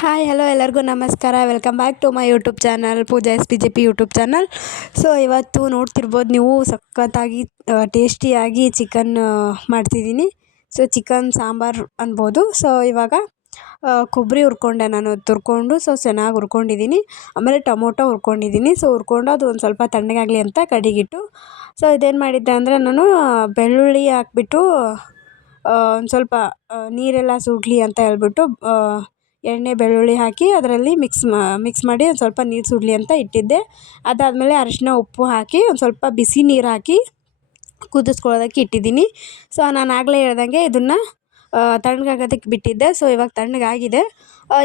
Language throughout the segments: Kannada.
ಹಾಯ್ ಹಲೋ ಎಲ್ಲರಿಗೂ ನಮಸ್ಕಾರ. Welcome back to my YouTube channel Pooja SPJP YouTube channel. So ಇವತ್ತು ನೋಡ್ತಿರ್ಬೋದು ನೀವು ಸಖತ್ತಾಗಿ ಟೇಸ್ಟಿಯಾಗಿ ಚಿಕನ್ ಮಾಡ್ತಿದ್ದೀನಿ. ಸೊ ಚಿಕನ್ ಸಾಂಬಾರು ಅನ್ಬೋದು. ಸೊ ಇವಾಗ ಕೊಬ್ಬರಿ ಹುರ್ಕೊಂಡೆ, ನಾನು ತುರ್ಕೊಂಡು ಸೊ ಚೆನ್ನಾಗಿ ಹುರ್ಕೊಂಡಿದ್ದೀನಿ. ಆಮೇಲೆ ಟೊಮೊಟೊ ಹುರ್ಕೊಂಡಿದ್ದೀನಿ. ಸೊ ಹುರ್ಕೊಂಡು ಅದು ಒಂದು ಸ್ವಲ್ಪ ತಣ್ಣಗಾಗಲಿ ಅಂತ ಕಡಿಗಿಟ್ಟು, ಸೊ ಇದೇನು ಮಾಡಿದ್ದೆ ಅಂದರೆ ನಾನು ಬೆಳ್ಳುಳ್ಳಿ ಹಾಕ್ಬಿಟ್ಟು ಒಂದು ಸ್ವಲ್ಪ ನೀರೆಲ್ಲ ಸುಡಲಿ ಅಂತ ಹೇಳ್ಬಿಟ್ಟು ಎಣ್ಣೆ ಬೆಳ್ಳುಳ್ಳಿ ಹಾಕಿ ಅದರಲ್ಲಿ ಮಿಕ್ಸ್ ಮಾಡಿ ಒಂದು ಸ್ವಲ್ಪ ನೀರು ಸುಡಲಿ ಅಂತ ಇಟ್ಟಿದ್ದೆ. ಅದಾದಮೇಲೆ ಅರಿಶಿನ ಉಪ್ಪು ಹಾಕಿ ಒಂದು ಸ್ವಲ್ಪ ಬಿಸಿ ನೀರು ಹಾಕಿ ಕುದಿಸ್ಕೊಳ್ಳೋದಕ್ಕೆ ಇಟ್ಟಿದ್ದೀನಿ. ಸೊ ನಾನು ಆಗಲೇ ಹೇಳ್ದಂಗೆ ಇದನ್ನು ತಣ್ಣಗಾಗೋದಕ್ಕೆ ಬಿಟ್ಟಿದ್ದೆ. ಸೊ ಇವಾಗ ತಣ್ಣಗಾಗಿದೆ.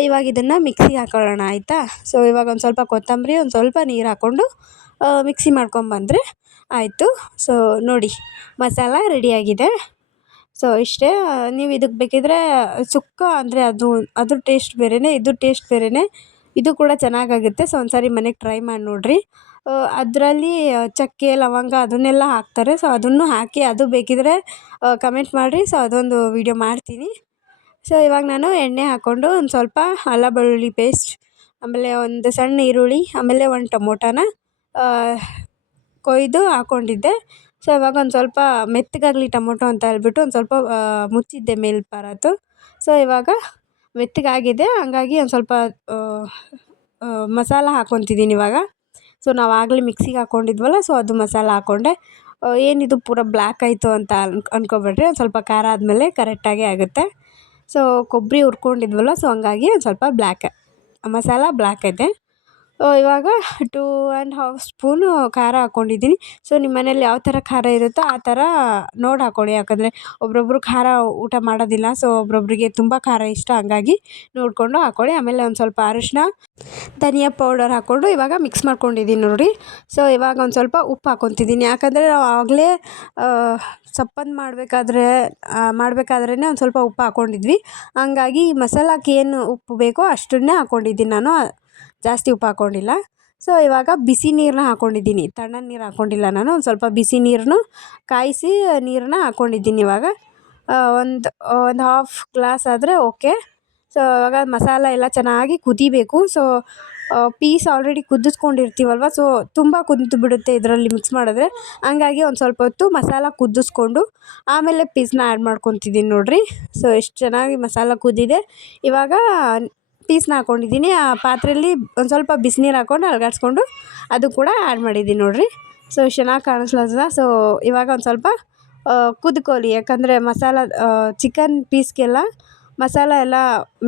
ಇವಾಗ ಇದನ್ನು ಮಿಕ್ಸಿಗೆ ಹಾಕೊಳ್ಳೋಣ, ಆಯಿತಾ. ಸೊ ಇವಾಗ ಒಂದು ಸ್ವಲ್ಪ ಕೊತ್ತಂಬರಿ, ಒಂದು ಸ್ವಲ್ಪ ನೀರು ಹಾಕ್ಕೊಂಡು ಮಿಕ್ಸಿ ಮಾಡ್ಕೊಂಬಂದರೆ ಆಯಿತು. ಸೊ ನೋಡಿ, ಮಸಾಲ ರೆಡಿಯಾಗಿದೆ. ಸೊ ಇಷ್ಟೇ. ನೀವು ಇದಕ್ಕೆ ಬೇಕಿದ್ದರೆ ಸುಕ್ಕ ಅಂದರೆ ಅದ್ರ ಟೇಸ್ಟ್ ಬೇರೆಯೇ, ಇದು ಟೇಸ್ಟ್ ಬೇರೆಯೇ. ಇದು ಕೂಡ ಚೆನ್ನಾಗಾಗುತ್ತೆ. ಸೊ ಒಂದು ಸಾರಿ ಮನೆಗೆ ಟ್ರೈ ಮಾಡಿ ನೋಡಿರಿ. ಅದರಲ್ಲಿ ಚಕ್ಕೆ ಲವಂಗ ಅದನ್ನೆಲ್ಲ ಹಾಕ್ತಾರೆ. ಸೊ ಅದನ್ನು ಹಾಕಿ ಅದು ಬೇಕಿದ್ದರೆ ಕಮೆಂಟ್ ಮಾಡಿರಿ. ಸೊ ಅದೊಂದು ವೀಡಿಯೋ ಮಾಡ್ತೀನಿ. ಸೊ ಇವಾಗ ನಾನು ಎಣ್ಣೆ ಹಾಕ್ಕೊಂಡು ಒಂದು ಸ್ವಲ್ಪ ಅಲ್ಲ ಬೆಳ್ಳುಳ್ಳಿ ಪೇಸ್ಟ್, ಆಮೇಲೆ ಒಂದು ಸಣ್ಣ ಈರುಳ್ಳಿ, ಆಮೇಲೆ ಒಂದು ಟೊಮೊಟೊನ ಕೊಯ್ದು ಹಾಕ್ಕೊಂಡಿದ್ದೆ. ಸೊ ಇವಾಗ ಒಂದು ಸ್ವಲ್ಪ ಮೆತ್ತಗಾಗಲಿ ಟೊಮೊಟೊ ಅಂತ ಹೇಳ್ಬಿಟ್ಟು ಒಂದು ಸ್ವಲ್ಪ ಮುಚ್ಚಿದ್ದೆ ಮೇಲ್ಪರಾತು. ಸೊ ಇವಾಗ ಮೆತ್ತಗಾಗಿದೆ, ಹಂಗಾಗಿ ಒಂದು ಸ್ವಲ್ಪ ಮಸಾಲ ಹಾಕ್ಕೊತಿದ್ದೀನಿ ಇವಾಗ. ಸೊ ನಾವು ಆಗಲೇ ಮಿಕ್ಸಿಗೆ ಹಾಕ್ಕೊಂಡಿದ್ವಲ್ಲ, ಸೊ ಅದು ಮಸಾಲ ಹಾಕ್ಕೊಂಡೆ. ಏನಿದು ಪೂರ ಬ್ಲ್ಯಾಕ್ ಆಯಿತು ಅಂತ ಅಂದ್ಕೊಬೇಡ್ರಿ. ಒಂದು ಸ್ವಲ್ಪ ಖಾರ ಆದಮೇಲೆ ಕರೆಕ್ಟಾಗೇ ಆಗುತ್ತೆ. ಸೊ ಕೊಬ್ಬರಿ ಹುರ್ಕೊಂಡಿದ್ವಲ್ಲ, ಸೊ ಹಂಗಾಗಿ ಒಂದು ಸ್ವಲ್ಪ ಮಸಾಲ ಬ್ಲ್ಯಾಕ್ ಇದೆ. ಇವಾಗ 2.5 ಸ್ಪೂನು ಖಾರ ಹಾಕ್ಕೊಂಡಿದ್ದೀನಿ. ಸೊ ನಿಮ್ಮ ಮನೇಲಿ ಯಾವ ಥರ ಖಾರ ಇರುತ್ತೋ ಆ ಥರ ನೋಡಿ ಹಾಕ್ಕೊಳ್ಳಿ. ಯಾಕಂದರೆ ಒಬ್ರೊಬ್ಬರು ಖಾರ ಊಟ ಮಾಡೋದಿಲ್ಲ. ಸೊ ಒಬ್ರೊಬ್ಬರಿಗೆ ತುಂಬ ಖಾರ ಇಷ್ಟ, ಹಂಗಾಗಿ ನೋಡಿಕೊಂಡು ಹಾಕ್ಕೊಳ್ಳಿ. ಆಮೇಲೆ ಒಂದು ಸ್ವಲ್ಪ ಅರಿಶಿನ, ಧನಿಯಾ ಪೌಡರ್ ಹಾಕ್ಕೊಂಡು ಇವಾಗ ಮಿಕ್ಸ್ ಮಾಡ್ಕೊಂಡಿದ್ದೀನಿ ನೋಡಿ. ಸೊ ಇವಾಗ ಒಂದು ಸ್ವಲ್ಪ ಉಪ್ಪು ಹಾಕ್ಕೊತಿದ್ದೀನಿ. ಯಾಕಂದರೆ ನಾವು ಆಗಲೇ ಸಪ್ಪಂದು ಮಾಡಬೇಕಾದ್ರೇ ಒಂದು ಸ್ವಲ್ಪ ಉಪ್ಪು ಹಾಕ್ಕೊಂಡಿದ್ವಿ. ಹಂಗಾಗಿ ಈ ಮಸಾಲಕ್ಕೆ ಏನು ಉಪ್ಪು ಬೇಕೋ ಅಷ್ಟನ್ನೇ ಹಾಕ್ಕೊಂಡಿದ್ದೀನಿ ನಾನು, ಜಾಸ್ತಿ ಉಪ್ಪು ಹಾಕ್ಕೊಂಡಿಲ್ಲ. ಸೊ ಇವಾಗ ಬಿಸಿ ನೀರನ್ನ ಹಾಕ್ಕೊಂಡಿದ್ದೀನಿ, ತಣ್ಣನೆ ನೀರು ಹಾಕ್ಕೊಂಡಿಲ್ಲ ನಾನು. ಒಂದು ಸ್ವಲ್ಪ ಬಿಸಿ ನೀರನ್ನು ಕಾಯಿಸಿ ನೀರನ್ನ ಹಾಕ್ಕೊಂಡಿದ್ದೀನಿ ಇವಾಗ. ಒಂದು ಹಾಫ್ ಗ್ಲಾಸ್ ಆದರೆ ಓಕೆ. ಸೊ ಇವಾಗ ಮಸಾಲ ಎಲ್ಲ ಚೆನ್ನಾಗಿ ಕುದಿಬೇಕು. ಸೊ ಪೀಸ್ ಆಲ್ರೆಡಿ ಕುದಿಸ್ಕೊಂಡಿರ್ತೀವಲ್ವ, ಸೊ ತುಂಬ ಕುದ್ದು ಬಿಡುತ್ತೆ ಇದರಲ್ಲಿ ಮಿಕ್ಸ್ ಮಾಡಿದ್ರೆ. ಹಂಗಾಗಿ ಒಂದು ಸ್ವಲ್ಪ ಹೊತ್ತು ಮಸಾಲ ಕುದಿಸ್ಕೊಂಡು ಆಮೇಲೆ ಪೀಸ್ನ ಆ್ಯಡ್ ಮಾಡ್ಕೊತಿದ್ದೀನಿ ನೋಡಿರಿ. ಸೊ ಎಷ್ಟು ಚೆನ್ನಾಗಿ ಮಸಾಲ ಕುದ್ದಿದೆ. ಇವಾಗ ಪೀಸ್ನ ಹಾಕ್ಕೊಂಡಿದ್ದೀನಿ. ಆ ಪಾತ್ರೆಯಲ್ಲಿ ಒಂದು ಸ್ವಲ್ಪ ಬಿಸಿನೀರು ಹಾಕ್ಕೊಂಡು ಅಲುಗಾಡಿಸ್ಕೊಂಡು ಅದು ಕೂಡ ಆ್ಯಡ್ ಮಾಡಿದ್ದೀನಿ ನೋಡಿರಿ. ಸೊ ಚೆನ್ನಾಗಿ ಕಾಣಿಸ್ಲತ್ತದ. ಸೊ ಇವಾಗ ಒಂದು ಸ್ವಲ್ಪ ಕುದ್ಕೊಳ್ಳಿ, ಯಾಕಂದರೆ ಮಸಾಲ ಚಿಕನ್ ಪೀಸ್ಗೆಲ್ಲ ಮಸಾಲ ಎಲ್ಲ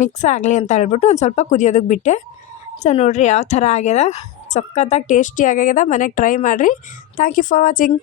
ಮಿಕ್ಸ್ ಆಗಲಿ ಅಂತ ಹೇಳ್ಬಿಟ್ಟು ಒಂದು ಸ್ವಲ್ಪ ಕುದಿಯೋದಕ್ಕೆ ಬಿಟ್ಟೆ. ಸೊ ನೋಡಿರಿ ಯಾವ ಥರ ಆಗ್ಯದ, ಸಖತ್ತಾಗಿ ಟೇಸ್ಟಿ ಆಗ್ಯದ. ಮನೆಗೆ ಟ್ರೈ ಮಾಡಿರಿ. Thank you for watching.